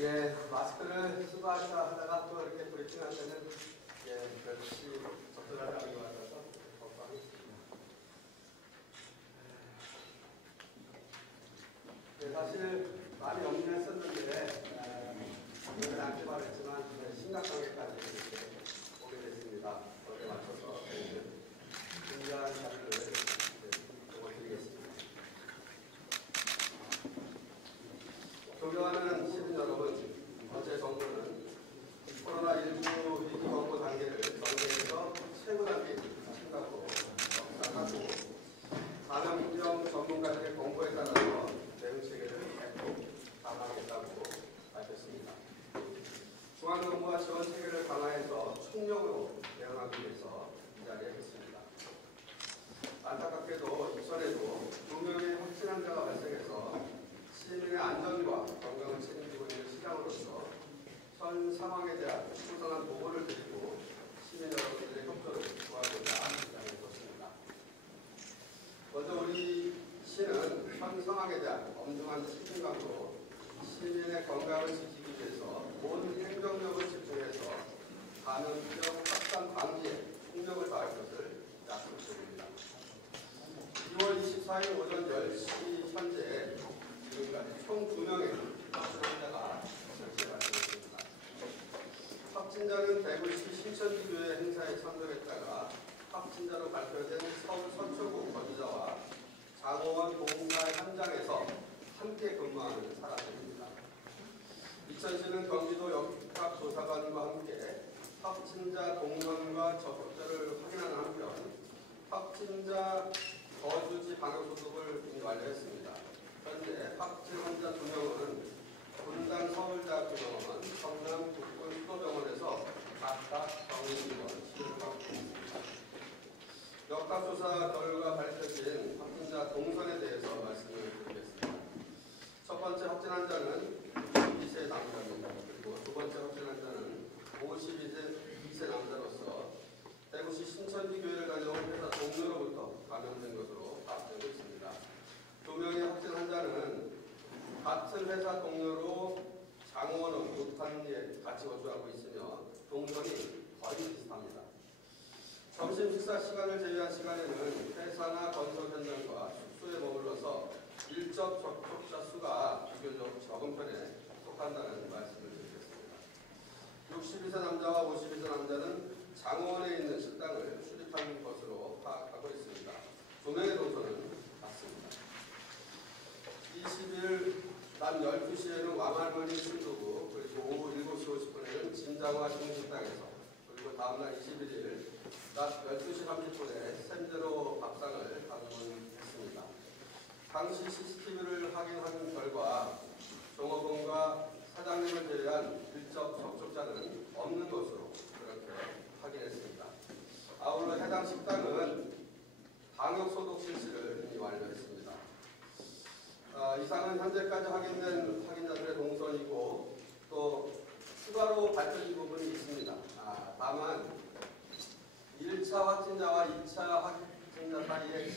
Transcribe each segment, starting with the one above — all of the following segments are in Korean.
예, 마스크를 쓰고 하다가 또 이렇게 브리핑 할 때는 별시 접근하지 않은 것 같아서 걱정하겠습니다. 사실 많이 염려했었는데 오늘 안 개발했지만 심각하게까지 이렇게 오게 됐습니다. 거기에 맞춰서 중요한 자료를 보여드리겠습니다. 존경하는 시민 여러분, 어제 정부는 코로나19 위기 경보 단계를 전국에서 최고 단계에 친다고 확산하고 감염병 전문가들의 공고에 따라서 대응 체계를 계속 강화하겠다고 밝혔습니다. 중앙정부와 지원 체계를 강화해서 총력으로 대응하기 위해서 이 자리에 했습니다. 안타깝게도 이전에도 2명의 확진 환자가 발생해서 시민의 안전과 건강을 책임지고 있는 시장으로서 현 상황에 대한 충분한 보고를 드리고 시민 여러분들의 협조를 구하고자 입장을 뒀습니다. 먼저 우리 시는 현 상황에 대한 엄중한 책임감으로 시민의 건강을 지키기 위해서 온 행정력을 집중해서 감염병 확산 방지에 총력을 다할 것을 약속드립니다. 2월 24일 오전 10시 현재 지금까지 총 2명의 확진 환자가 발생했습니다. 확진자는 대구시 신천지교회 행사에 참석했다가 확진자로 발표된 서울 서초구 거주자와 장호원 공사 현장에서 함께 근무하는 사람들입니다. 이천시는 경기도 역학조사관과 함께 확진자 동선과 접촉자를 확인하는 한편 확진자 거주지 방역소독을 이미 완료했습니다. 현재 확진 환자 2명은 분당 서울대학교병원, 성남 국군수도병원에서 각각 격리지원 치료를 받고 있습니다. 역학조사 결과 밝혀진 확진자 동선에 대해서 말씀을 드리겠습니다. 첫 번째 확진 환자는 62세 남자입니다. 그리고 두 번째 확진 환자는 52세 남자로서 대구시 신천지교회를 다녀온 회사 동료로부터 감염된 것으로 파악되고 있습니다. 2명의 확진 환자는 같은 회사 동료로 장호원은 우탄리에 같이 거주하고 있으며 동선이 거의 비슷합니다. 점심 식사 시간을 제외한 시간에는 회사나 건설 현장과 숙소에 머물러서 밀접 접촉자 수가 비교적 적은 편에 속한다는 말씀을 드리겠습니다. 62세 남자와 52세 남자는 장호원에 있는 식당을 출입한 것으로 파악하고 있습니다. 2명의 동선은 같습니다. 20일 낮 12시에는 왕할머니 순두부, 그리고 오후 7시 50분에는 진장화 중식당에서, 그리고 다음날 21일 낮 12시 30분에 샘대로 밥상을 방문했습니다. 당시 CCTV를 확인한 결과 종업원과 사장님을 제외한 밀접 접촉자는 없는 것으로 그렇게 확인했습니다. 아울러 해당 식당은 방역소독 실시를 이미 완료했습니다. 이상은 현재까지 확인된 확진자들의 동선이고 또 추가로 밝혀진 부분이 있습니다. 다만 1차 확진자와 2차 확진자 사이에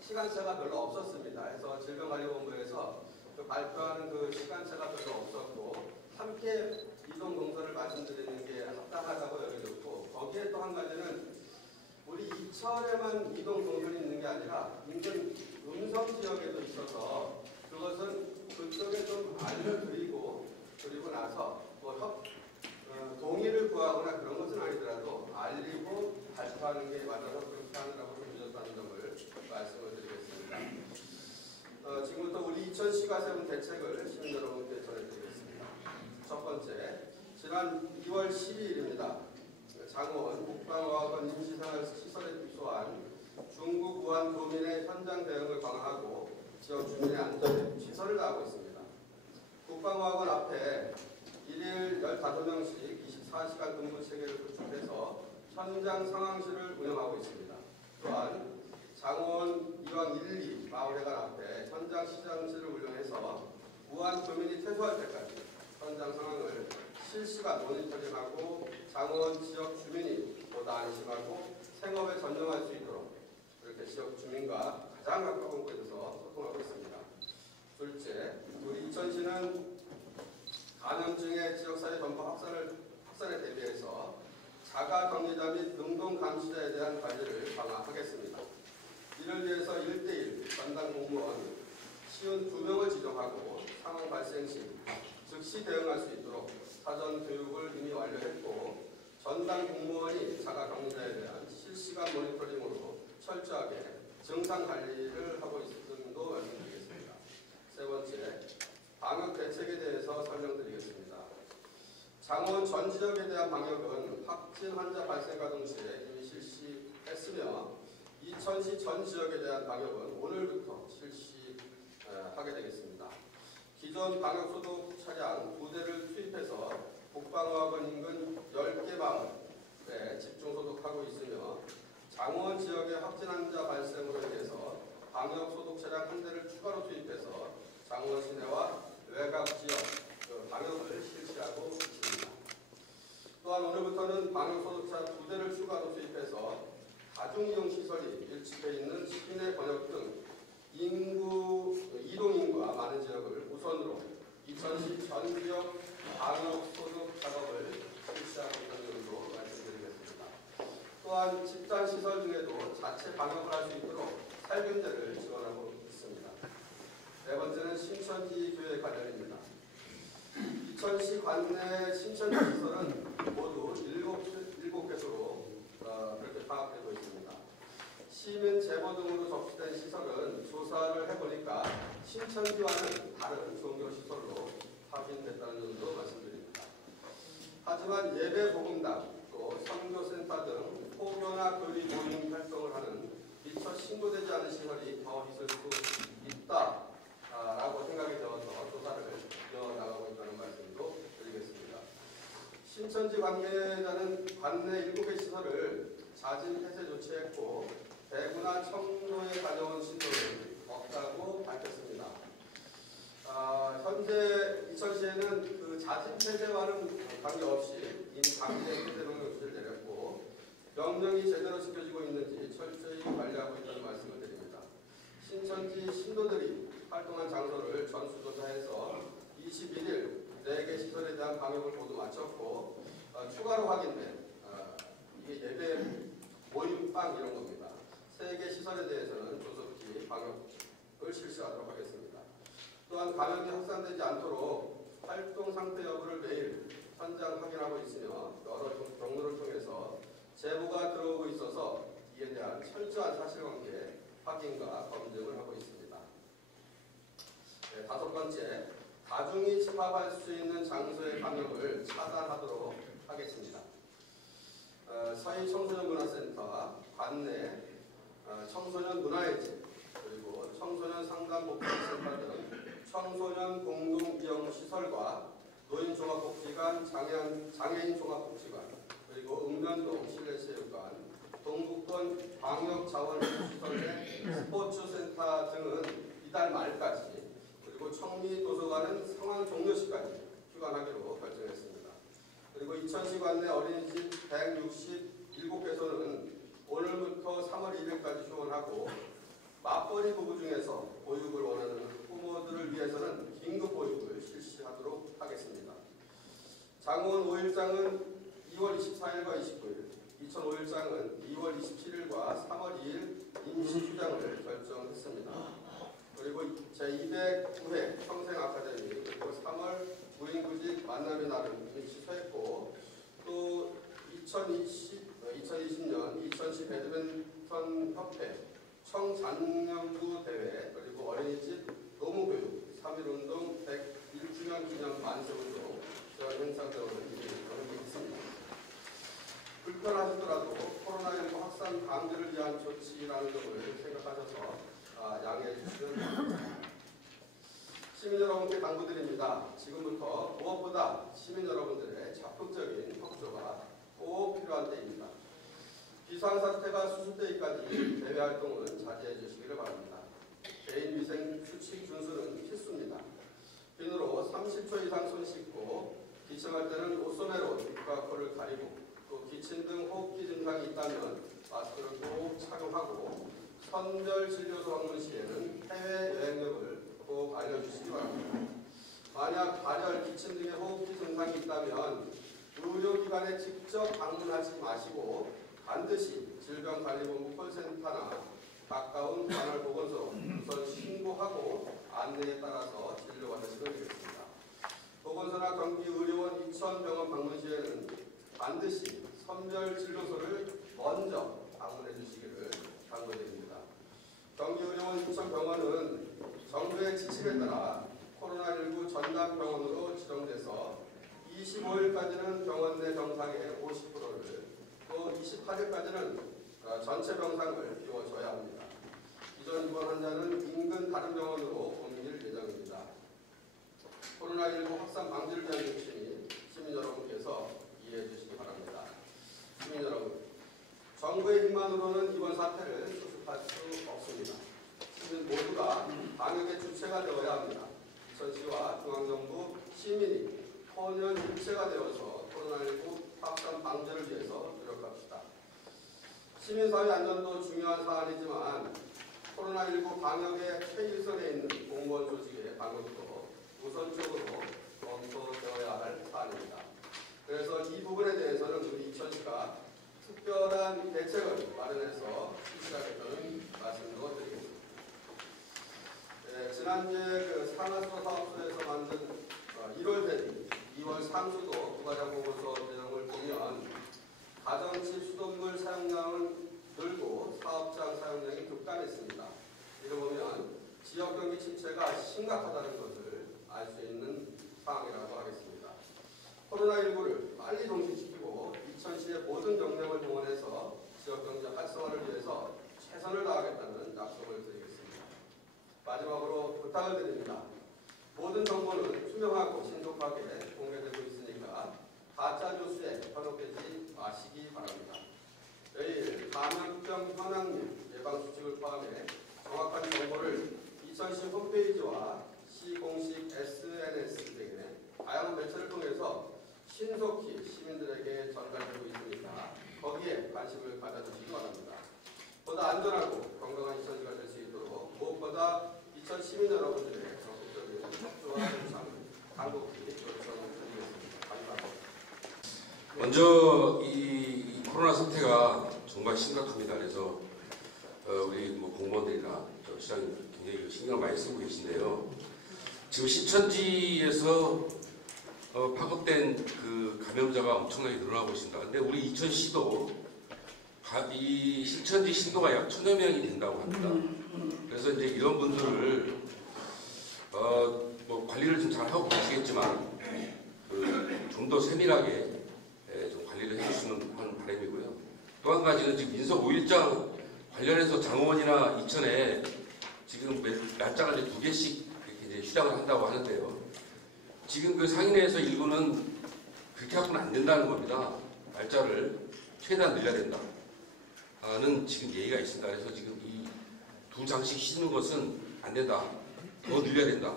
시간차가 별로 없었습니다. 그래서 질병관리본부에서 발표하는 그 시간차가 별로 없었고 함께 이동 동선을 말씀드리는 게 합당하다고 여겨졌고 거기에 또 한 가지는 우리 이천에만 이동 동선이 있는 게 아니라 인근 음성 지역에도 있어서 그것은 그쪽에 좀 알려드리고 그리고 나서 뭐 동의를 구하거나 그런 것은 아니더라도 알리고 발표하는 게 맞아서 그렇게 하느라고 좀 늦었다는 점을 말씀을 드리겠습니다. 지금부터 우리 이천시가 세운 대책을 시민 여러분께 전해드리겠습니다. 첫 번째, 지난 2월 12일입니다. 장호원 국방과학원 임시생활시설에 입소한 중국 우한 교민의 현장 대응을 강화하고 지역 주민의 안전에 최선을 다하고 있습니다. 국방과학원 앞에 1일 15명씩 24시간 근무 체계를 구축해서 현장 상황실을 운영하고 있습니다. 또한 장호원 이왕 1, 2 마을회관 앞에 현장 시장실을 운영해서 우한 교민이 퇴소할 때까지 현장 상황을 실시간 모니터링하고 장호원 지역 주민이 보다 안심하고 생업에 전념할 수 있도록 그렇게 지역 주민과 가장 가까운 곳에서 소통하고 있습니다. 둘째, 우리 이천시는 자가격리자 및 능동감시자에 대한 관리를 강화하겠습니다. 이를 위해서 1대1 전담 공무원 52명을 지정하고 상황 발생 시 즉시 대응할 수 있도록 사전 교육을 이미 완료했고 전담 공무원이 자가격리자에 대한 실시간 모니터링으로 철저하게 증상 관리를 하고 있음도 말씀드리겠습니다. 세 번째, 방역 대책에 대해서 설명드리겠습니다. 장원 전 지역에 대한 방역은 확진 환자 발생과 동시에 이미 실시했으며 이천시 전 지역에 대한 방역은 오늘부터 실시하게 되겠습니다. 기존 방역소독 차량 2대를 투입해서 국방학원 인근 10개 마을에 집중소독하고 있으며 장원 지역의 확진 환자 발생으로 인해서 방역소독 차량 1대를 추가로 투입해서 장원 시내와 외곽 지역 방역을 실시하고 있습니다. 또한 오늘부터는 방역소독차 2대를 추가로 투입해서 다중이용시설이 밀집해 있는 시내 번역 등 이동인구가 많은 지역을 우선으로 이천시 전 지역 방역소독 작업을 실시하고 있는 것으로 말씀드리겠습니다. 또한 집단시설 중에도 자체 방역을 할 수 있도록 살균제를 지원하고 있습니다. 네 번째는 신천지 교회 관련입니다. 이천시 관내 신천지 시설은 모두 7개소로 그렇게 파악되고 있습니다. 시민 제보 등으로 접수된 시설은 조사를 해보니까 신천지와는 다른 종교시설로 확인됐다는 점도 말씀드립니다. 하지만 예배 복음당, 또 선교센터 등 포교나 교리 모임 활동을 하는 미처 신고되지 않은 시설이 더 있을 수 있다라고 생각이 되어서 조사를 이어나가고 있다는 말씀도 드리겠습니다. 신천지 관계자는 관내 7개 시설을 자진 폐쇄 조치했고 대구나 청도에 다녀온 신도는 없다고 밝혔습니다. 현재 이천시에는 그 자진 폐쇄와는 관계없이 이미 강제 폐쇄 명령 조치를 내렸고 명령이 제대로 지켜지고 있는지 철저히 관리하고 있다는 말씀을 드립니다. 신천지 신도들이 활동한 장소를 전수조사해서 21일 4개 시설에 대한 방역을 모두 마쳤고 추가로 확인된 이게 예배 모임방 이런 겁니다. 3개 시설에 대해서는 조속히 방역을 실시하도록 하겠습니다. 또한 감염이 확산되지 않도록 활동 상태 여부를 매일 현장 확인하고 있으며 여러 경로를 통해서 제보가 들어오고 있어서 이에 대한 철저한 사실관계 확인과 검증을 하고 있습니다. 네, 5번째, 다중이 집합할 수 있는 장소의 방역을 차단하도록 하겠습니다. 서희 청소년문화센터, 관내 청소년 문화의 집, 그리고 청소년 상담복지센터 등 청소년 공동이용시설과 노인종합복지관, 장애인종합복지관, 그리고 읍면동 실내체육관, 동북권 방역자원시설 내 스포츠센터 등은 이달 말까지, 그리고 청미도서관은 상황 종료시까지 휴관하기로 결정했습니다. 그리고 이천시 관내 어린이집 167개소는 오늘부터 3월 2일까지 휴원하고 맞벌이 부부 중에서 보육을 원하는 부모들을 위해서는 긴급 보육을 실시하도록 하겠습니다. 장원 5일장은 2월 24일과 29일, 이천 5일장은 2월 27일과 3월 2일 임시휴장을 결정했습니다. 그리고 제209회 평생아카데미, 그리고 3월 무인구직 만남의 날을 취소했고 또 2020년 이천시 배드민턴 협회 청장년부 대회, 그리고 어린이집 노무교육 3.1운동 101주년 기념 만세운동 이런 행사 등을 있습니다. 불편하시더라도 코로나19 확산 방지를 위한 조치라는 점을 생각하셔서 양해해 주시면 됩니다. 시민 여러분께 당부드립니다. 지금부터 무엇보다 시민 여러분들의 적극적인 협조가 꼭 필요한 때입니다. 비상사태가 수습되기까지 대외활동은 자제해 주시기를 바랍니다. 개인위생 수칙 준수는 필수입니다. 비누로 30초 이상 손 씻고 기침할 때는 옷소매로 입과 코를 가리고 또 기침 등 호흡기 증상이 있다면 마스크를 꼭 착용하고 선별 진료소 방문 시에는 해외여행력을 꼭 알려주시기 바랍니다. 만약 발열, 기침 등의 호흡기 증상이 있다면 의료기 의료기관에 직접 방문하지 마시고 반드시 질병관리본부 콜센터나 가까운 관할보건소로 우선 신고하고 안내에 따라서 진료받으시면 되겠습니다. 보건소나 경기의료원 이천병원 방문 시에는 반드시 선별진료소를 먼저 방문해 주시기를 당부드립니다. 경기의료원 이천병원은 정부의 지침에 따라 코로나19 전담병원으로 지정돼서 25일까지는 병원 내 병상의 50%를 또 28일까지는 전체 병상을 비워줘야 합니다. 기존 입원 환자는 인근 다른 병원으로 옮길 예정입니다. 코로나19 확산 방지를 위한 조치니 시민 여러분께서 이해해 주시기 바랍니다. 시민 여러분, 정부의 힘만으로는 이번 사태를 수습할 수 없습니다. 시민 모두가 방역의 주체가 되어야 합니다. 이천시와 중앙정부, 시민이 혼연일체가 되어서 코로나19 확산 방지를 위해서 노력합시다. 시민사회 안전도 중요한 사안이지만 코로나19 방역의 최일선에 있는 공무원 조직의 방역도 우선적으로 검토되어야 할 사안입니다. 그래서 이 부분에 대해서는 우리 이천시가 특별한 대책을 마련해서 실시하겠다는 말씀도 드리겠습니다. 네, 지난주에 상하수 사업소에서 만든 1월 대비 2월 상수도 부가장보고서 내용을 보면 가정집 수돗물 사용량은 늘고 사업장 사용량이 급감했습니다. 이를 보면 지역 경기 침체가 심각하다는 것을 알 수 있는 상황이라고 하겠습니다. 코로나19를 빨리 종식시키고 이천시의 모든 역량을 동원해서 지역 경제 활성화를 위해서 최선을 다하겠다는 약속을 드리겠습니다. 마지막으로 부탁을 드립니다. 모든 정보는 투명하고 신속하게 공개되고 있으니까 가짜 뉴스에 현혹되지 마시기 바랍니다. 내일 감염병 현황률 예방 수칙을 포함해 정확한 정보를 이천시 홈페이지와 시 공식 SNS 등의 다양한 매체를 통해서 신속히 시민들에게 전달되고 있으니까 거기에 관심을 가져주시기 바랍니다. 보다 안전하고 건강한 이천시가 될 수 있도록 무엇보다 이천 시민 여러분들의 적극적인 협조와 동참을 간곡히 요청드리겠습니다. 감사합니다. 먼저 이 코로나 사태가 정말 심각합니다. 그래서 우리 공무원들이나 시장님 굉장히 신경을 많이 쓰고 계신데요. 지금 신천지에서 파급된 그 감염자가 엄청나게 늘어나고 있습니다. 근데 우리 이천시도 이 신천지 신도가 약 1000여 명이 된다고 합니다. 그래서 이제 이런 분들을 관리를 좀 잘 하고 계시겠지만 좀 더 세밀하게 좀 관리를 해주시는 한 바람이고요. 또 한 가지는 지금 민석 5일장 관련해서 장원이나 이천에 지금 날짜가 이제 2개씩 이렇게 이제 휴장을 한다고 하는데요. 지금 그 상인회에서 일부는 그렇게 하고는 안 된다는 겁니다. 날짜를 최대한 늘려야 된다. 는 지금 얘기가 있습니다. 그래서 지금 이 2장씩 쉬는 것은 안 된다. 더 늘려야 된다.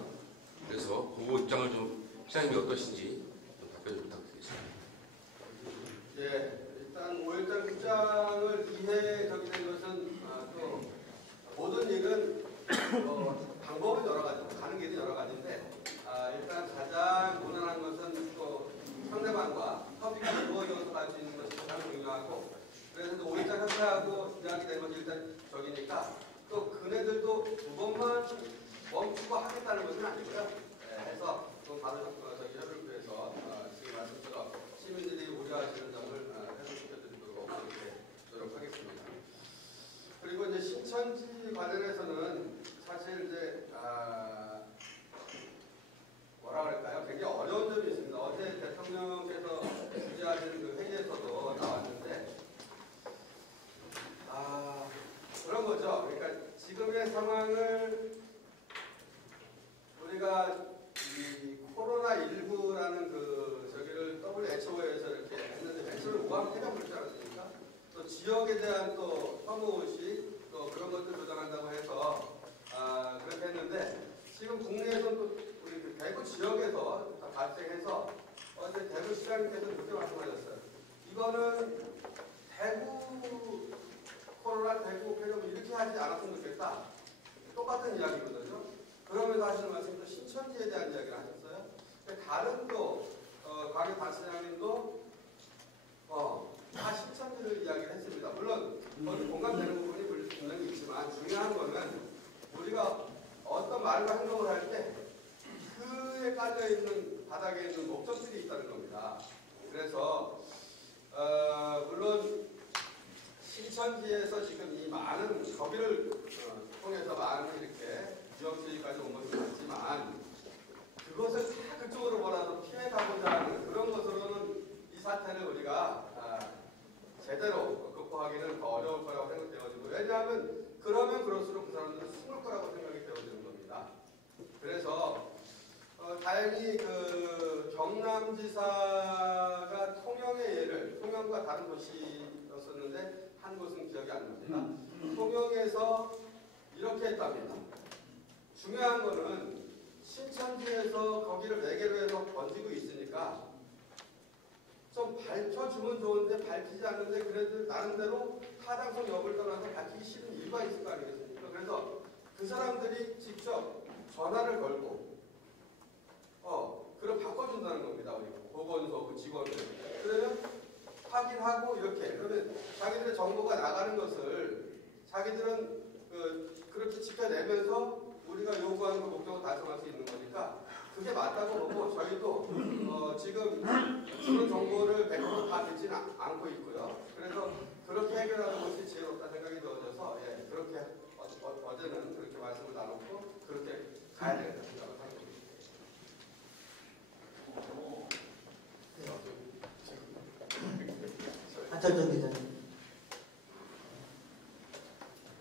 그래서 그 입장을 좀 시장님이 어떠신지 좀 답변 좀 부탁드리겠습니다. 네, 일단 5일장 입장을 이해적이 된 것은 또 모든 일은 방법은 여러 가지, 가는 길이 여러 가지인데 일단 가장 무난한 것은 또 상대방과 협의가 이루어져서 갈 수 있는 것이 가장 중요하고 그래서 5일장 협회하고 이야기 된 것이 일단 적이니까 또 그네들도 두 번만 멈추고 하겠다는 것은 아니고요. 네, 해서 또 바로 저기 협의를 위해서 지금 말씀처럼 시민들이 우려하시는 점을 해소시켜드리도록 그렇게 노력하겠습니다. 그리고 이제 신천지 관련해서는 사실 이제 뭐라 그럴까요? 굉장히 어려운 점이 있습니다. 어제 대통령께서 주재하신 그 회의에서도 나왔는데 그런 거죠. 그러니까 지금의 상황을 우리가 이 코로나19라는 그 저기를 WHO에서 이렇게 했는데 맨 처음에 우한 폐렴 그렇지 않았습니까? 또 지역에 대한 또 혐오의식 또 그런 것들 조장한다고 해서 그렇게 했는데 지금 국내에서 또 우리 그 대구 지역에서 발생해서 어제 대구 시장님께서 그렇게 말씀하셨어요. 이거는 대구 코로나 대구 폐렴 이렇게 하지 않았으면 좋겠다. 똑같은 이야기거든요. 그러면서 하시는 말씀도 신천지에 대한 이야기를 하셨어요. 다른 또 광역단체장님도 있지만 중요한 거는 우리가 어떤 말과 행동을 할 때 그에 깔려 있는 바닥에 있는 목적들이 있다는 겁니다. 그래서 물론 신천지에서 지금 이 많은 거기를 통해서 많은 이렇게 지역주의까지 온 것은 맞지만 그것을 다 그쪽으로 몰아서 피해가고자 하는 그런 것으로는 이 사태를 우리가 제대로 극복하기는 더 어려울 거라고 생각되어지고, 왜냐하면 그러면 그럴수록 그 사람들은 숨을 거라고 생각이 되어지는 겁니다. 그래서 다행히 그 경남지사가 통영의 예를, 통영과 다른 도시였었는데 한 곳은 기억이 안 납니다. 통영에서 이렇게 했답니다. 중요한 거는 신천지에서 거기를 매개로 해서 번지고 있으니까 좀 밝혀주면 좋은데 밝히지 않는데 그래도 나름대로 타당성 여부를 떠나서 밝히기 싫은 이유가 있을 거 아니겠습니까? 그래서 그 사람들이 직접 전화를 걸고 그걸 바꿔준다는 겁니다. 우리 보건소 그 직원들. 그러면 확인하고 이렇게 그러면 자기들의 정보가 나가는 것을 자기들은 그렇게 지켜내면서 우리가 요구하는 그 목적을 달성할 수 있는 거니까 그게 맞다고 보고, 저희도 지금 그런 정보를 100% 다 듣지는 않고 있고요. 그래서 그렇게 해결하는 것이 지혜롭다 생각이 들어져서 그렇게 어제는 그렇게 말씀을 나눴고 그렇게 가야 되겠다 생각을 하고 있습니다. 한철전 기자님.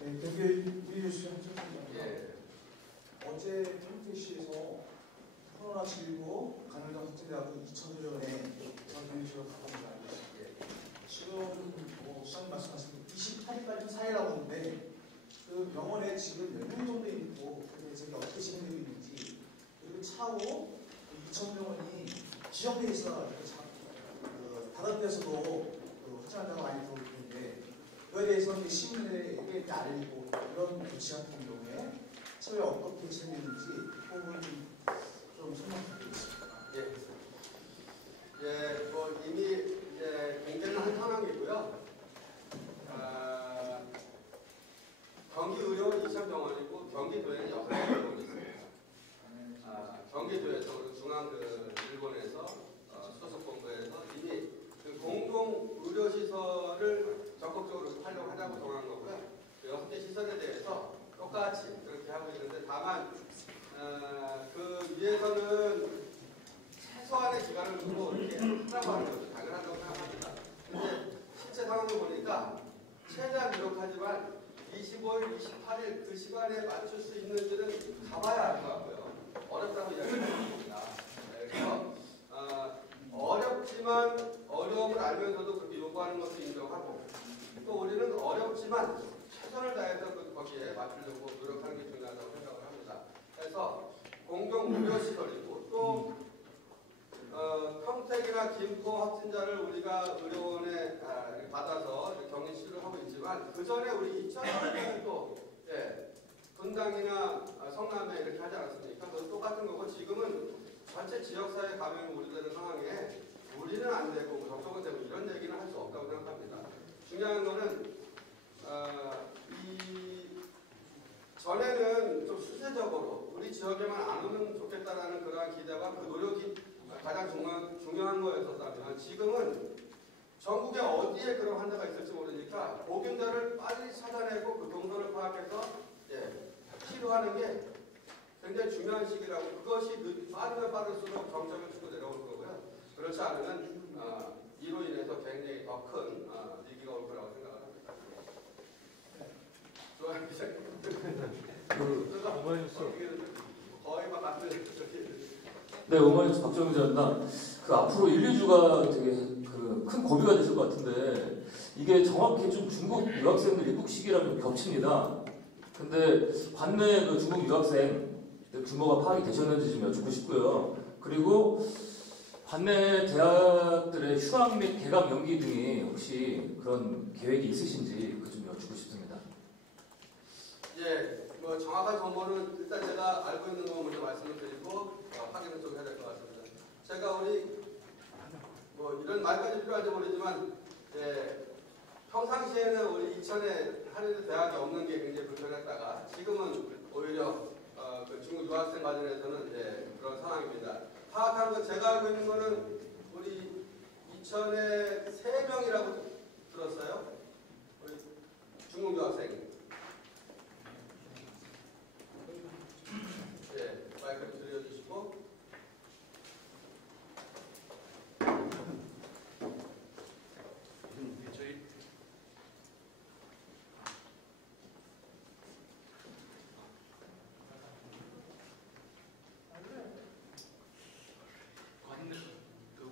네, 대기유수 한철전입니다. 예. 어제 평택시에서 코로나19 감염자 확진자가 2,000여 명의 전병실로 갔다는 알고 있습니다. 지금 수장님 말씀하신 28일까지 4일이라고 하는데 그 병원에 지금 몇 명 정도 있고 저게 어떻게 진행되고 있는지, 그리고 차후 2,000명이 지정돼 있어 다른 데서도 확진자가 많이 들어오고 있는데 그에 대해서 시민들에게 알리고 이런 조치 같은 경우에 처음에 어떻게 진행되는지 그 부분 좀 설명 부탁드리겠습니다. 이미 공개는 한 상황이고요. 경기의료원 2,000병원이고 경기도에는 6병원이 있습니다. 경기도에서 우리 중앙 일본에서 소속본부에서 이미 그 공동 의료시설을 적극적으로 활용하자고 정한 거고요. 그 6개 시설에 대해서 똑같이 그렇게 하고 있는데, 다만 그 위에서는 최소한의 기간을 두고 이렇게 하라고 하는 것도 당연하다고 생각합니다. 근데 실제 상황을 보니까 최대한 노력하지만 25일, 28일 그 시간에 맞출 수 있는 데는 가봐야 할 것 같고요. 어렵다고 이야기를 합니다. 그래서 어렵지만 어려움을 알면서도 그렇게 요구하는 것도 인정하고, 또 우리는 어렵지만 최선을 다해서 거기에 맞추려고 노력하는 게 중요하다고 생각을 합니다. 그래서 공동 의료시설이고 또 평택이나 김포 확진자를 우리가 의료원에 받아서 격리 치료를 하고 있지만 그 전에 우리 2,000명 또 분당이나 성남에 이렇게 하지 않았습니까? 그것도 똑같은 거고, 지금은 전체 지역사회 감염이 우려되는 상황에 우리는 안 되고 접촉은 되고 이런 얘기는 할 수 없다고 생각합니다. 중요한 거는 전에는 좀 수세적으로 우리 지역에만 안 오면 좋겠다라는 그러한 기대와 그 노력이 가장 중요한 거였었다면, 지금은 전국에 어디에 그런 환자가 있을지 모르니까 보균자를 빨리 찾아내고 그 동선을 파악해서 치료하는 게 굉장히 중요한 시기라고, 그것이 빠르면 빠를수록 정책을 주고 내려올 거고요. 그렇지 않으면 이로 인해서 굉장히 더 큰 위기가 올 거라고 생각을 합니다. 좋아요. 거의 막 같은 네, 오마이뉴스 박정우 기자입니다. 그 앞으로 1, 2주가 되게 큰 고비가 되실 것 같은데, 이게 정확히 좀 중국 유학생들 입국 시기랑 좀 겹칩니다. 근데 관내 그 중국 유학생 규모가 파악이 되셨는지 좀 여쭙고 싶고요. 그리고 관내 대학들의 휴학 및 개강 연기 등이 혹시 그런 계획이 있으신지 그 좀 여쭙고 싶습니다. 정확한 정보는 일단 제가 알고 있는 거 먼저 말씀을 드리고 확인을 좀 해야 될 것 같습니다. 제가 이런 말까지 필요할지 모르지만 평상시에는 우리 이천에 한해도 대학이 없는 게 굉장히 불편했다가 지금은 오히려 그 중국 유학생 관련해서는 그런 상황입니다. 파악하는 거 제가 알고 있는 거는 우리 이천에 3명이라고 들었어요. 우리 중국 유학생. 마이크를 들려주시고. 저희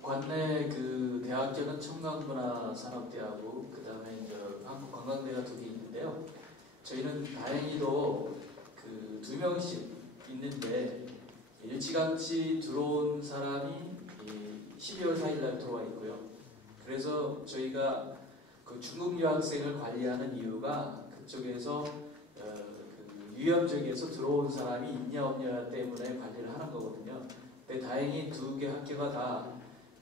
관내 그 대학교는 청강문화산업대하고 그다음에 이제 한국관광대가 2개 있는데요. 저희는 다행히도 그 2명씩 있는데 일찌감치 들어온 사람이 12월 4일 날 들어와 있고요. 그래서 저희가 그 중국 유학생을 관리하는 이유가 그쪽에서 그 유염지역에서 들어온 사람이 있냐 없냐 때문에 관리를 하는 거거든요. 근데 다행히 2개 학교가 다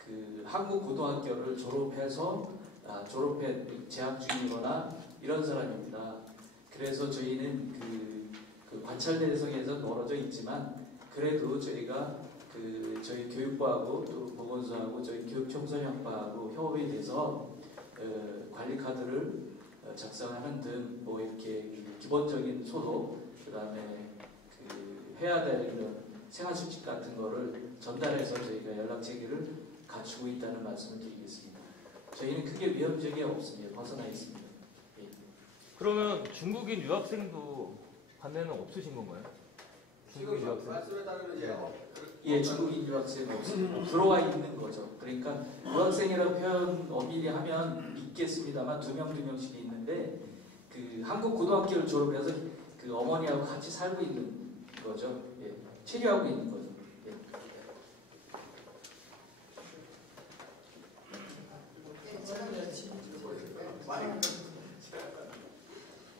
그 한국 고등학교를 졸업해서 졸업해 재학 중이거나 이런 사람입니다. 그래서 저희는 그 관찰 대상에서 멀어져 있지만 그래도 저희가 그 저희 교육부하고 또 보건소하고 저희 교육청소년과하고 협업이 돼서 관리 카드를 작성하는 등 뭐 이렇게 기본적인 소독 그다음에 그 해야 될 이런 생활수칙 같은 거를 전달해서 저희가 연락 체계를 갖추고 있다는 말씀을 드리겠습니다. 저희는 크게 위험적이 없습니다. 벗어나 있습니다. 예. 그러면 중국인 유학생도 관내는 없으신 건가요? 중국인 지금 유학생? 말씀에 따르면 예, 중국인 유학생 없습니다. 들어와 있는 거죠. 그러니까 유학생이라고 표현 엄밀히 하면 있겠습니다만 2명씩 있는데 그 한국 고등학교를 졸업해서 그 어머니하고 같이 살고 있는 거죠. 예, 체류하고 있는 거죠. 예.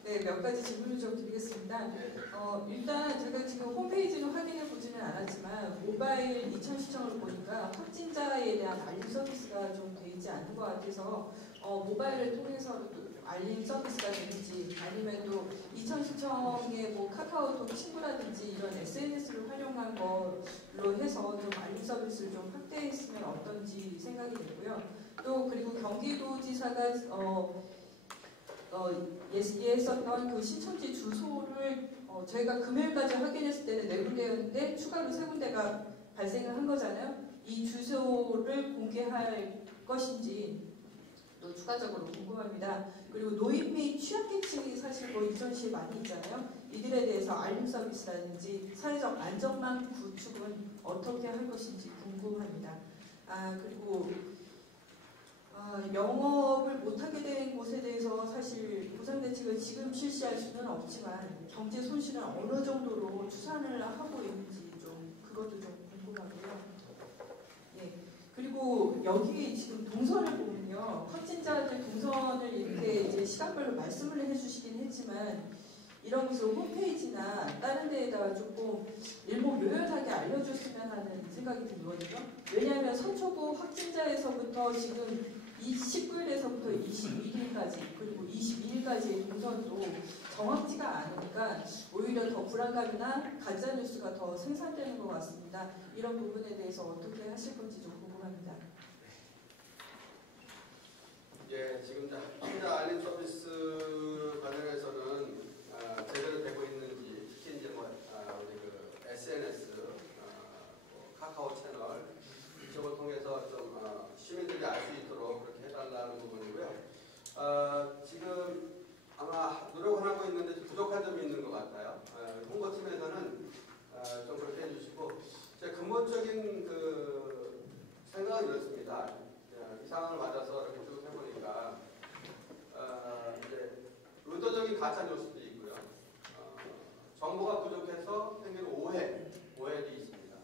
네, 몇 가지 질문을 좀 드리겠습니다. 일단 제가 지금 홈페이지는 확인해 보지는 않았지만 모바일 2천 시청을 보니까 확진자에 대한 알림 서비스가 좀 돼 있지 않은 것 같아서 모바일을 통해서 알림 서비스가 되는지 아니면 또 2천 시청의 뭐 카카오톡 친구라든지 이런 SNS를 활용한 걸로 해서 좀 알림 서비스를 좀 확대했으면 어떤지 생각이 들고요. 또 그리고 경기도지사가 예했었던 그 신천지 주소를 저희가 금요일까지 확인했을 때는 4군데였는데 추가로 3군데가 발생을 한 거잖아요. 이 주소를 공개할 것인지 또 추가적으로 궁금합니다. 그리고 노인 및 취약계층이 사실 뭐 이전시에 많이 있잖아요. 이들에 대해서 알림 서비스라든지 사회적 안전망 구축은 어떻게 할 것인지 궁금합니다. 그리고 영업을 못하게 된 곳에 대해서 사실 보상대책을 지금 실시할 수는 없지만 경제 손실은 어느 정도로 추산을 하고 있는지 좀 그것도 좀 궁금하고요. 예. 그리고 여기 지금 동선을 보면요, 확진자들 동선을 이렇게 이제 시간별로 말씀을 해주시긴 했지만 이런 것을 홈페이지나 다른 데에다가 조금 일목요연하게 알려줬으면 하는 생각이 들거든요. 왜냐하면 서초구 확진자에서부터 지금 19일에서부터 22일까지 그리고 22일까지의 동선도 정확치가 않으니까 오히려 더 불안감이나 가짜뉴스가 더 생산되는 것 같습니다. 이런 부분에 대해서 어떻게 하실 건지 좀 궁금합니다. 예, 지금 확진자 알림 서비스 관련해서는 제대로 되고 있는지 특히 이제 우리 그 SNS, 카카오 채널 이쪽을 통해서 좀 시민들이 알 수 있도록 그렇게 해달라는 부분이고요. 지금 아마 노력을 하고 있는데 좀 부족한 점이 있는 것 같아요. 홍보팀에서는 좀 그렇게 해주시고 제 근본적인 그 생각은 이렇습니다. 이 상황을 맞아서 이렇게 쭉 해보니까 이제 의도적인 가짜 뉴스도 있고요. 정보가 부족해서 생기는 오해도 있습니다.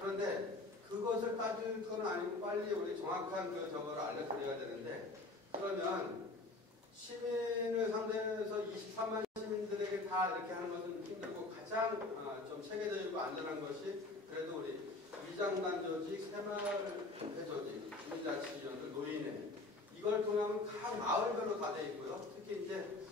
그런데 그것을 따질 건 아니고 빨리 우리 정확한 그 저거를 알려드려야 되는데 그러면 시민을 상대해서 23만 시민들에게 다 이렇게 하는 것은 힘들고 가장 좀 체계적이고 안전한 것이 그래도 우리 위장단 조직, 새마을 조직, 주민자치위원회, 노인회 이걸 통하면 각 마을별로 다 돼 있고요. 특히 이제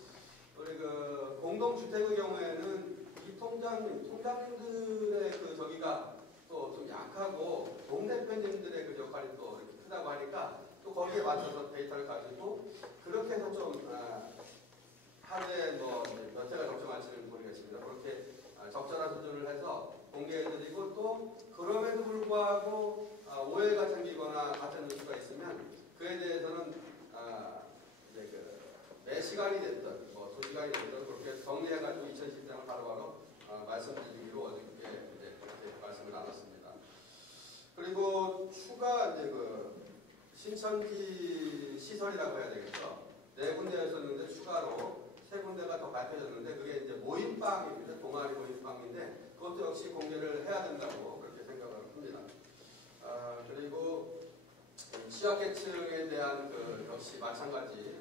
우리 그 공동주택의 경우에는 이 통장님들의 그 저기가 또 좀 약하고 동대표님들의 그 역할이 또 이렇게 크다고 하니까 또 거기에 맞춰서 데이터를 가지고 그렇게 해서 좀 하루에 뭐 몇 회가 접종할지는 모르겠습니다. 그렇게 적절한 수준을 해서 공개해드리고 또 그럼에도 불구하고 오해가 생기거나 가짜 뉴스가 있으면 그에 대해서는 이제 매 시간이 됐든 뭐 2시간이 됐든 그렇게 정리해가지고 2010년을 바로바로 말씀드리기로 어저께 이제 그렇게 말씀을 나눴습니다. 그리고 추가 이제 그 신천지 시설이라고 해야 되겠죠. 4군데였었는데 추가로 3군데가 더 밝혀졌는데 그게 이제 모임방입니다. 동아리 모임방인데 그것도 역시 공개를 해야 된다고 그렇게 생각을 합니다. 그리고 취약계층에 대한 그 역시 마찬가지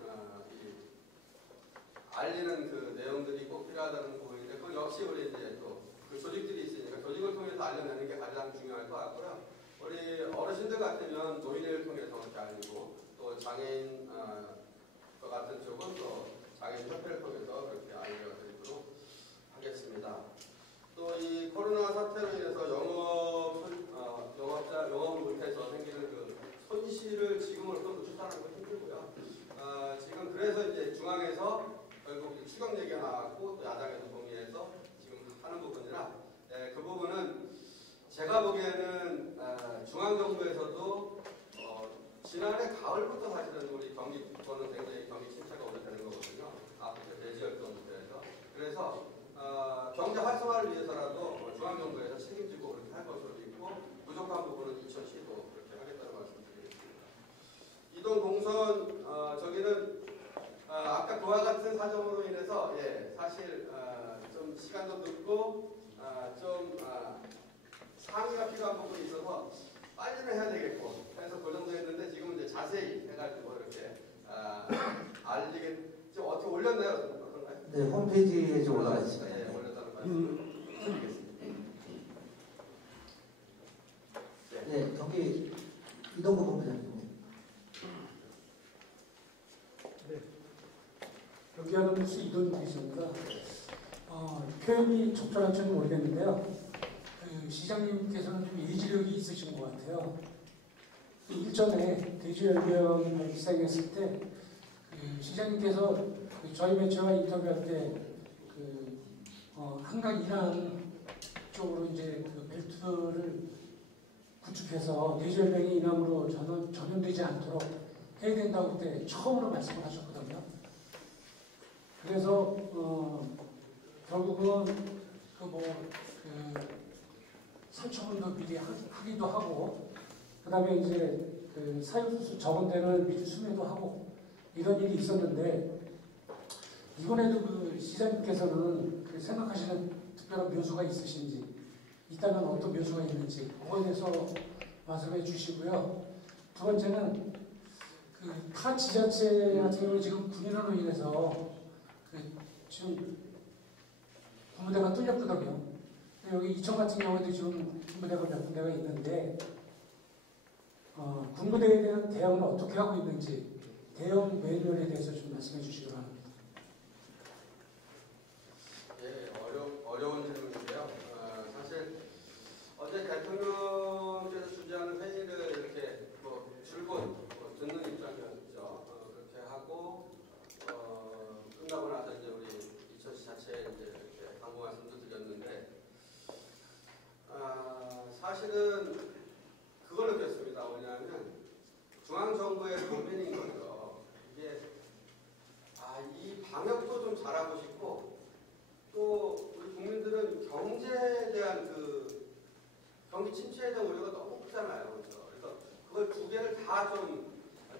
알리는 그 내용들이 꼭 필요하다는 부분인데 그건 역시 우리 이제 또 그 조직들이 있으니까 조직을 통해서 알려내는 게 가장 중요할 것 같고요. 우리 어르신들 같으면 노인회를 통해서 그렇게 알리고 또 장애인 같은 쪽은 또 장애인 협회를 통해서 그렇게 알려드리도록 하겠습니다. 또 이 코로나 사태로 인해서 영업을 못해서 생기는 그 손실을 지금으로부터 추산하는 건 힘들고요. 지금 그래서 이제 중앙에서 결국 추경 얘기가 나왔고 또 야당에서 동의해서 지금 하는 부분이라 그 부분은 제가 보기에는 중앙정부에서도 지난해 가을부터 사실은 우리 저는 굉장히 경기 침체가 오게 되는 거거든요. 앞으로 대지열동부터 해서. 그래서 경제 활성화를 위해서라도 중앙정부에서 책임지고 그렇게 할 것으로 있고 부족한 부분은 2015 그렇게 하겠다는 말씀드리겠습니다. 이동 동선 저기는 아까 그와 같은 사정으로 인해서 사실 좀 시간도 늦고 좀 상의가 필요한 부분이 있어서 빨리는 해야 되겠고 그래서 그 정도 했는데 지금 이제 자세히 해가지고 이렇게 좀 어떻게 올렸나요? 어떤가요? 네, 홈페이지에 좀 올라가 있습니다. 네, 올렸다는 말씀 드리겠습니다. 네, 경기 이동국 본부장님. 경기하는 뉴스 이동국이십니다. 표현이 적절할지는 모르겠는데요. 그 시장님께서는 좀 예지력이 있으신 것 같아요. 일전에 대주열병을 시작했을 때 시장님께서 저희 매체와 인터뷰할 때 한강 이남 쪽으로 이제 그 벨트를 구축해서 대주열병이 이남으로 전염되지 않도록 해야 된다고 그때 처음으로 말씀을 하셨거든요. 그래서 결국은 설치문도 미리 하기도 하고, 그 다음에 이제 그 사육수수 적은 데를 미리 수매도 하고 이런 일이 있었는데 이번에도 그 시장님께서는 그 생각하시는 특별한 묘수가 있으신지, 있다면 어떤 묘수가 있는지 그거에 대해서 말씀해 주시고요. 두 번째는 그 타 지자체 같은 경우에 지금 군인으로 인해서 지금 군부대가 뚫렸거든요. 여기 이천 같은 경우에도 지금 군부대가 몇 군데가 있는데 군부대에 대한 대응은 어떻게 하고 있는지 대응 매뉴얼에 대해서 좀 말씀해 주시기 바랍니다. 예, 어려운 질문인데요. 사실 어제 대통령께서 주재하는 회의를 이렇게 줄곧 듣는 입장이었죠. 그렇게 하고 끝나고 나서 이제 우리 이천시 자체에 이제 이렇게 당부 말씀도 드렸는데 사실은 그걸 느꼈습니다. 뭐냐면 중앙정부의 고민인 거죠. 이게 이 방역도 좀 잘하고 싶고 또 우리 국민들은 경제에 대한 그 경기 침체에 대한 우려가 너무 크잖아요. 그렇죠? 그래서 그걸 두 개를 다 좀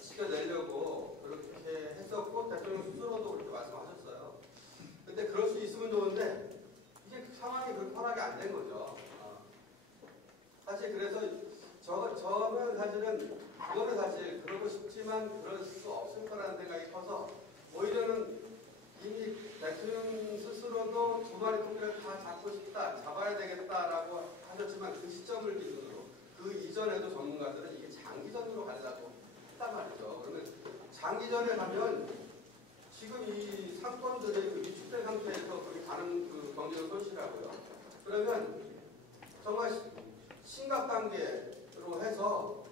지켜내려고 그렇게 했었고 대통령 스스로도 그렇게 말씀하셨어요. 근데 그럴 수 있으면 좋은데 이게 상황이 그렇게 편하게 안 된 거죠. 사실 그래서 저는 사실은 그거는 사실 그러고 싶지만 그럴 수 없을 거라는 생각이 커서 오히려는 이미 대통령 스스로도 두 마리 토끼를 다 잡고 싶다, 잡아야 되겠다라고 하셨지만 그 시점을 기준으로 그 이전에도 전문가들은 이게 장기전으로 가려고 했단 말이죠. 그러면 장기전에 가면 지금 이 상권들이 그 위축된 상태에서 거기 가는 그 경제적 손실이라고요. 그러면 정말 심각 단계로 해서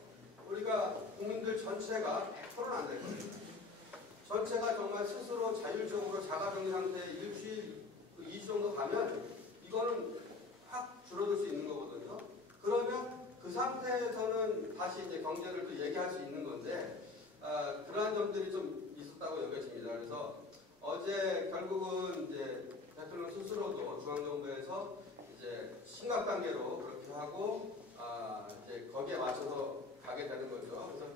우리가 국민들 전체가 100%는 안 될 겁니다. 전체가 정말 스스로 자율적으로 자가격리 상태에 일주일, 2주 정도 가면 이거는 확 줄어들 수 있는 거거든요. 그러면 그 상태에서는 다시 이제 경제를 또 얘기할 수 있는 건데, 그러한 점들이 좀 있었다고 여겨집니다. 그래서 어제 결국은 이제 대통령 스스로도 중앙정부에서 이제 심각 단계로 그렇게 하고, 이제 거기에 맞춰서 가게 되는 거죠. 그래서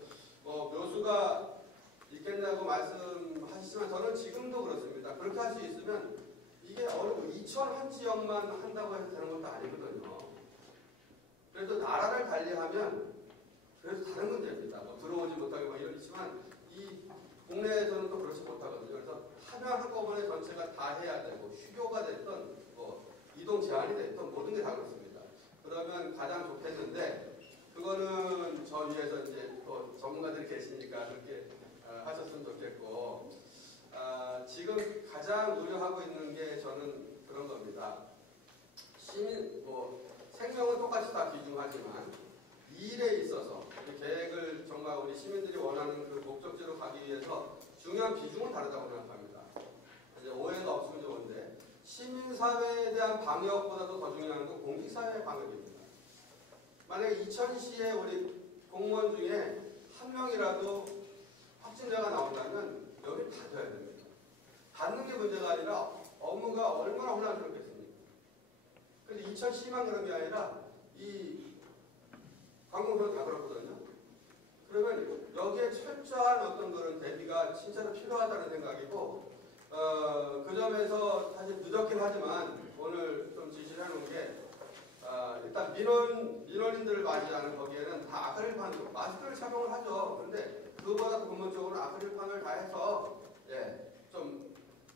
뭐 묘수가 있겠냐고 말씀하시지만 저는 지금도 그렇습니다. 그렇게 할 수 있으면 이게 어느 이천 한 지역만 한다고 해서 되는 것도 아니거든요. 그래도 나라를 달리하면 그래도 다른 문제입니다. 뭐 들어오지 못하게 뭐 이렇지만 이 국내에서는 또 그렇지 못하거든요. 그래서 하면 한꺼번에 전체가 다 해야 되고 휴교가 됐던 뭐 이동 제한이 됐던 모든 게 다 그렇습니다. 그러면 가장 좋겠는데 그거는 저 위에서 이제 또 전문가들이 계시니까 그렇게 하셨으면 좋겠고, 지금 가장 우려하고 있는 게 저는 그런 겁니다. 시민, 뭐 생명은 똑같이 다 귀중하지만 이 일에 있어서 계획을 정말 우리 시민들이 원하는 그 목적지로 가기 위해서 중요한 비중은 다르다고 생각합니다. 이제 오해가 없으면 좋은데 시민사회에 대한 방역보다도 더 중요한 건 공직사회의 방역입니다. 만약에 이천시에 우리 공무원 중에 한 명이라도 확진자가 나온다면 여기 닫아야 됩니다. 닫는 게 문제가 아니라 업무가 얼마나 혼란스럽겠습니까? 그런데 이천시만 그런 게 아니라 이 관공서도 다 그렇거든요. 그러면 여기에 철저한 어떤 그런 대비가 진짜로 필요하다는 생각이고, 그 점에서 사실 늦었긴 하지만 오늘 좀 지시를 해놓은 게, 일단 민원인들을 맞이하는 거기에는 다 아크릴판, 마스크를 착용을 하죠. 그런데 그거보다 근본적으로 아크릴판을 다 해서, 좀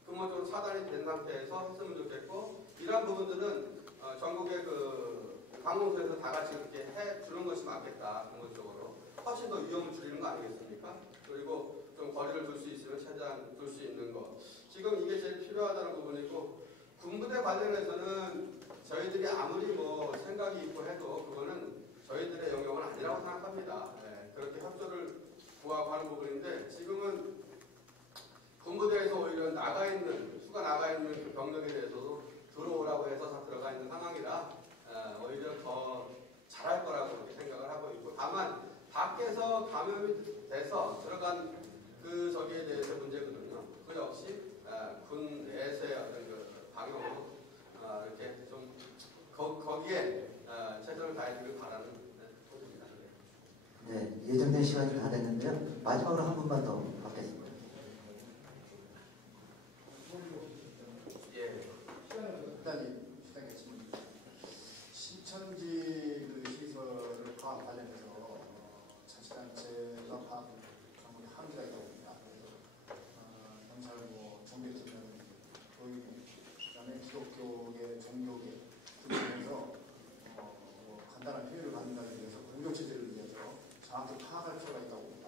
근본적으로 차단이 된 상태에서 했으면 좋겠고, 이런 부분들은 전국의 그 관공서에서 다 같이 이렇게 해주는 것이 맞겠다. 근본적으로 훨씬 더 위험을 줄이는 거 아니겠습니까? 그리고 좀 거리를 둘 수 있으면 최대한 둘 수 있는 거. 지금 이게 제일 필요하다는 부분이고, 군부대 관련해서는 저희들이 아무리 뭐 생각이 있고 해도 그거는 저희들의 영역은 아니라고 생각합니다. 그렇게 협조를 구하고 하는 부분인데, 지금은 군부대에서 오히려 수가 나가 있는 그 병력에 대해서도 들어오라고 해서 다 들어가 있는 상황이라 오히려 더 잘할 거라고 그렇게 생각을 하고 있고, 다만 밖에서 감염이 돼서 들어간 그 저기에 대해서 문제거든요. 그 역시 군 내에서의 어떤 그 방역으로 이렇게 좀 거기에 최선을 다해주길 바라는 소식입니다. 네, 예정된 시간이 다 됐는데요. 마지막으로 한 분만 더 받겠습니다. 신천지 그 시설을 파악 관련해서 자치단체가 파악 전국에 한계가 있다고 봅니다. 그래서 경찰 뭐 정배팀은 거의 그다음에 기독교계 종교계 등에서 뭐 간단한 회의를 갖는다는 데서 공교체제를 위해서 정확히 파악할 필요가 있다고 봅니다.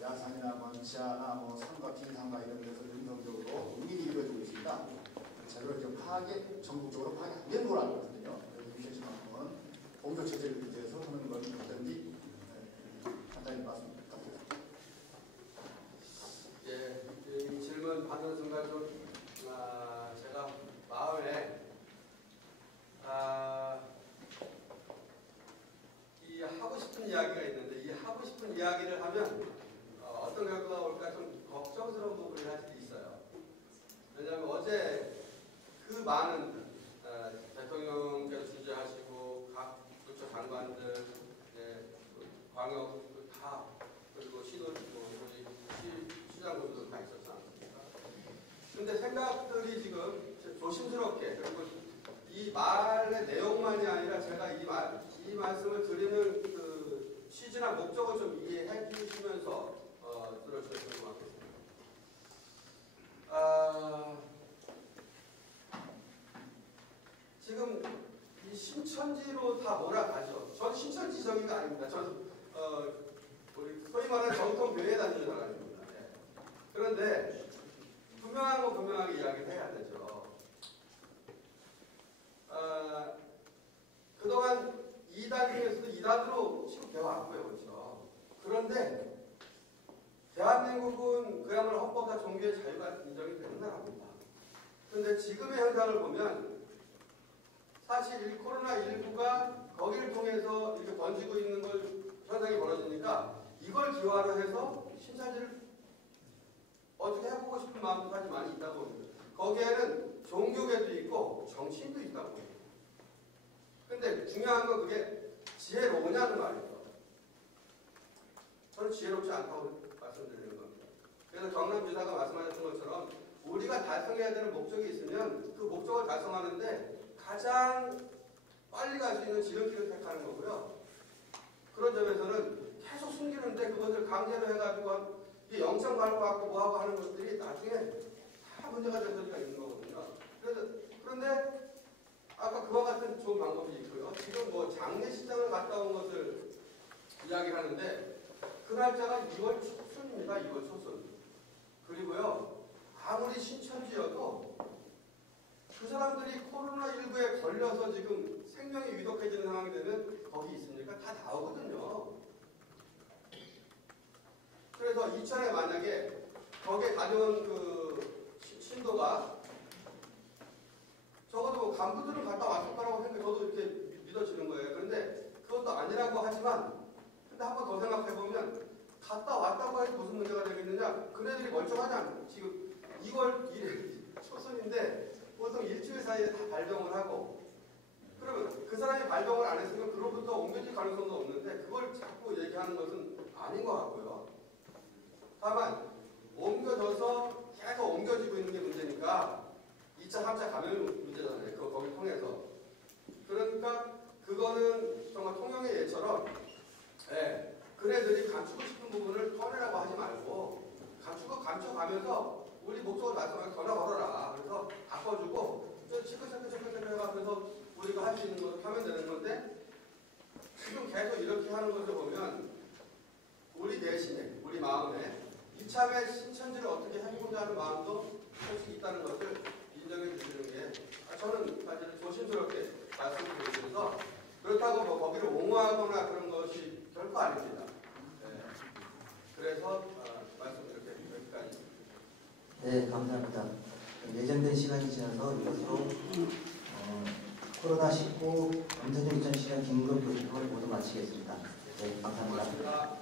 야산이나 먼지아나 뭐 산과 빈산과 이런 데서 능동적으로 은밀히 이루어지고 있습니다. 제대로 이제 파악이 전국적으로 파악이 안 되는 걸 알고 있거든요. 그래서 위계지만큼은 공조 체제를 위해서 하는 건 어떤지 간단히 말씀 부탁드립니다. 이 질문 받는 순간 좀 제가 마음에 이 하고 싶은 이야기가 있는데, 이 하고 싶은 이야기를 하면 어떤 결과가 올까 좀 걱정스러운 부분이 사실 있어요. 왜냐하면 어제 그 많은 대통령께서 주재하시고 각 부처 장관들, 광역 다, 그리고 시장분들도 다 있었지 않습니까? 근데 생각들이 지금 조심스럽게, 그리고 이 말의 내용만이 아니라 제가 이 말씀을 드리는 그 취지나 목적을 좀 이해해 주시면서 들어주셨으면 고맙겠습니다. 지금 이 신천지로 다 몰아가죠. 전 신천지적인 거 아닙니다. 전 우리 소위 말하는 정통 교회 다니는 사람입니다. 그런데 분명한 건 분명하게 이야기를 해야 되죠. 그동안 2단 중에서도 2단으로 취급되어 왔고요. 그렇죠. 그런데 대한민국은 그야말로 헌법과 종교의 자유가 인정이 되는 나라입니다. 그런데 지금의 현상을 보면 사실 이 코로나19가 거기를 통해서 이렇게 번지고 있는 걸 현상이 벌어지니까 이걸 기화로 해서 신천지를 어떻게 해보고 싶은 마음도 사실 많이 있다고 봅니다. 거기에는 종교계도 있고 정치인도 있다고 봅니다. 근데 중요한 건 그게 지혜로우냐는 말이죠. 저는 지혜롭지 않다고 말씀드리는 겁니다. 그래서 경남지사가 말씀하셨던 것처럼 우리가 달성해야 되는 목적이 있으면 그 목적을 달성하는데 가장 빨리 갈 수 있는 지름길을 택하는 거고요. 그런 점에서는 계속 숨기는데 그것을 강제로 해가지고 영장 발부하고 뭐하고 하는 것들이 나중에 다 문제가 될 소리가 있는 거거든요. 그런데 아까 그와 같은 좋은 방법이 있고요. 지금 뭐 장례식장을 갔다 온 것을 이야기를 하는데 그 날짜가 2월 초순입니다. 2월 초순. 그리고요. 아무리 신천지여도 그 사람들이 코로나19에 걸려서 지금 생명이 위독해지는 상황이 되면 거기 있으니까 다 나오거든요. 그래서 이천에 만약에 거기에 가져온 그 신도가 적어도 뭐 간부들은 갔다 왔을 거라고 생각해 저도 이렇게 믿어지는 거예요. 그런데 그것도 아니라고 하지만 근데 한 번 더 생각해보면 갔다 왔다고 해서 무슨 문제가 되겠느냐. 그네들이 멀쩡하지 않아요. 지금 2월 1일 초순인데 보통 일주일 사이에 다 발병을 하고 그러면 그 사람이 발병을 안 했으면 그로부터 옮겨질 가능성도 없는데 그걸 자꾸 얘기하는 것은 아닌 것 같고요. 다만 옮겨져서 계속 옮겨지고 있는 게 문제니까 2차, 3차 감염이 문제잖아요. 그거 거기 통해서. 그러니까 그거는 정말 통영의 예처럼 그네들이 감추고 싶은 부분을 터내라고 하지 말고 감춰가면서 우리 목적을 달성하게 전화 걸어라. 그래서 바꿔주고 체크 해가면서 우리가 할 수 있는 것을 하면 되는 건데 지금 계속 이렇게 하는 것을 보면 우리 내심에, 우리 마음에 이참에 신천지를 어떻게 해보자 하는 마음도 솔직히 있다는 것을 인정해 주시는 게 저는 사실 조심스럽게 말씀드리면서 그렇다고 뭐 거기를 옹호하거나 그런 것이 결코 아닙니다. 그래서 말씀 이렇게 여기까지. 네, 감사합니다. 예정된 시간이 지나서 이것으로 코로나19 검사전 2020 긴급 교육을 모두 마치겠습니다. 네, 감사합니다. 고맙습니다.